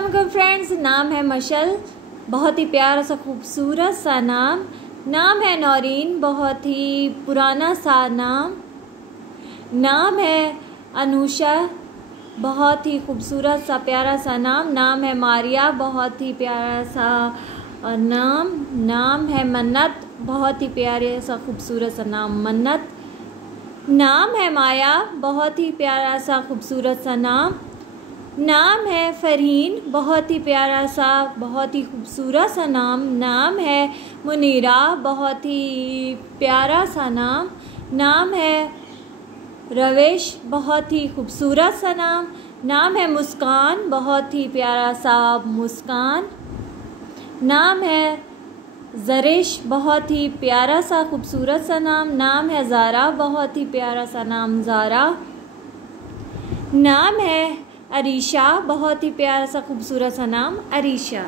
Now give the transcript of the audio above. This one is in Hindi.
अस्सलाम वालेकुम फ्रेंड्स। नाम है मशल, बहुत ही प्यारा सा खूबसूरत सा नाम। नाम है नौरीन, बहुत ही पुराना सा नाम। नाम है अनुषा, बहुत ही खूबसूरत सा प्यारा सा नाम। नाम है मारिया, बहुत ही प्यारा सा नाम। नाम है मन्नत, बहुत ही प्यारे सा खूबसूरत सा नाम मन्नत। नाम है माया, बहुत ही प्यारा सा खूबसूरत सा नाम। नाम है फरहीन, बहुत ही प्यारा सा बहुत ही खूबसूरत सा नाम। नाम है मुनीरा, बहुत ही प्यारा सा नाम। नाम है रवेश, बहुत ही खूबसूरत सा नाम। नाम है मुस्कान, बहुत ही प्यारा सा मुस्कान। नाम है ज़रिश, बहुत ही प्यारा सा खूबसूरत सा नाम। नाम है ज़ारा, बहुत ही प्यारा सा नाम ज़ारा। नाम है अरीशा, बहुत ही प्यारा सा खूबसूरत सा नाम अरीशा।